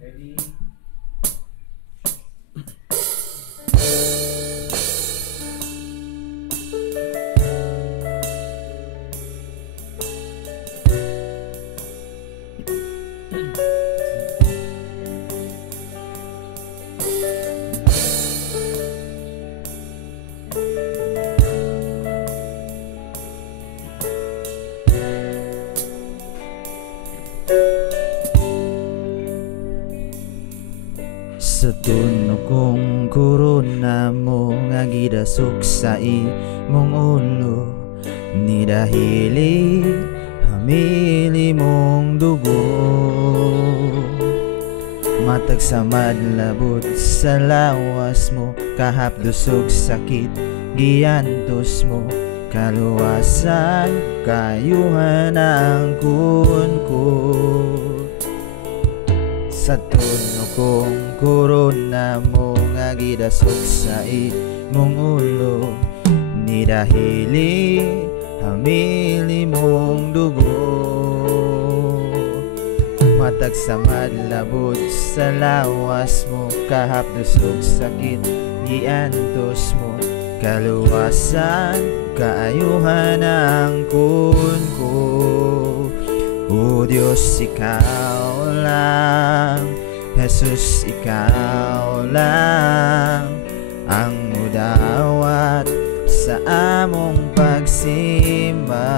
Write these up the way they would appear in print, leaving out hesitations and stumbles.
Ready? Sa tunog kong korona mo nga gidasok sa imong ulo, ni dahili hamili mong dugo. Matag sa madlabot sa lawas mo, kahapdusog sakit giantos mo, kaluwasan kayuhan ang kunkun. Sa tunog kong korona mo nga gidasok sa imong ulo, ni dahili hamili mong dugo. Matag sa madlabot sa lawas mo, kahapdusog sakit giantos mo, kaluwasan kaayuhan ang kunkun. O Diyos, ikaw lang, Jesus, ikaw lang ang mudawat sa among pagsimba.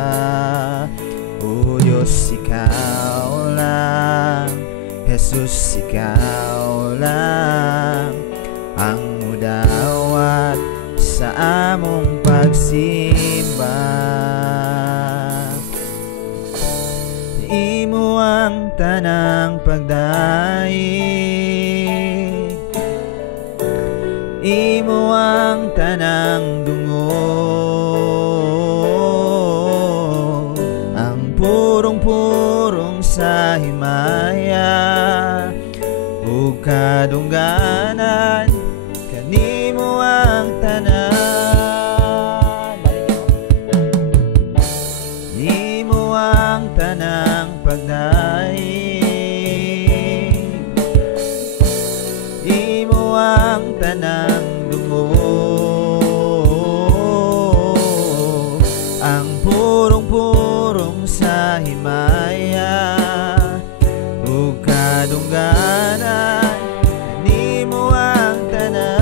O Diyos, ikaw lang, Jesus, ikaw lang ang mudawat sa among pagsimba. Imo ang tanang pagdaig, imo ang tanang dungo, ang purong-purong sa himaya ug kadungganan, kanimo ang tanan. Imo ang tanang pagdaig, imo ang tanang dungo, ang purong-purong sa himaya ug kadungganan, kanimo ang tanan.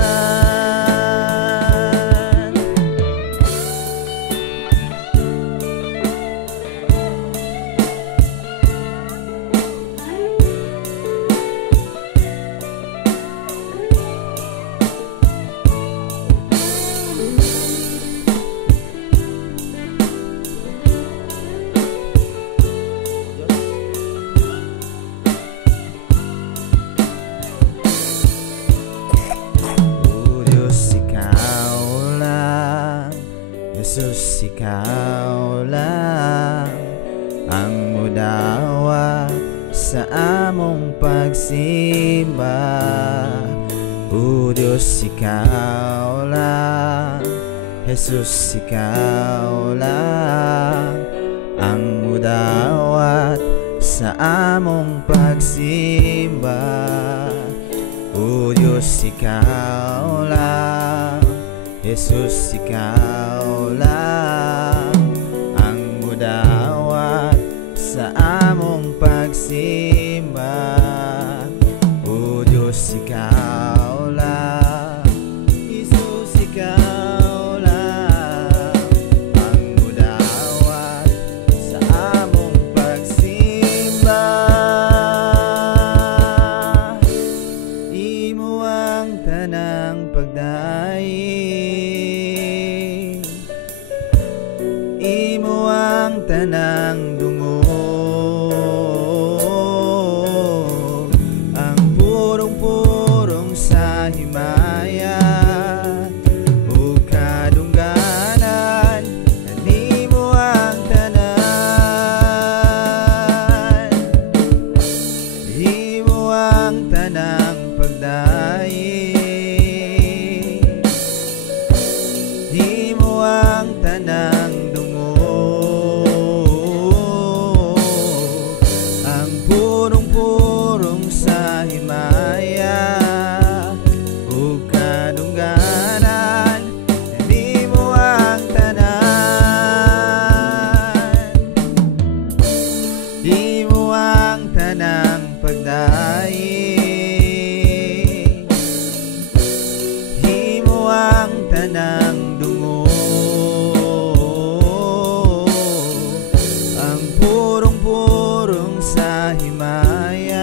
Jesus, ikaw lang ang mudawat sa among pagsimba. O Diyos, ikaw lang, Jesus, ikaw lang ang mudawat sa among pagsimba. O Diyos, ikaw lang, Jesus, ikaw lang ang mudawat sa among pagsimba. O Diyos, ikaw lang, Jesus, ikaw lang ang mudawat sa among pagsimba. Imo ang tanang pagdaig, imo ang tanang dungo, ang purong-purong sa himaya ug kadungganan, kanimo ang tanan. Imo ang tanang pagdaig, imo ang tanang dungo, ang purong-purong sa himaya himaya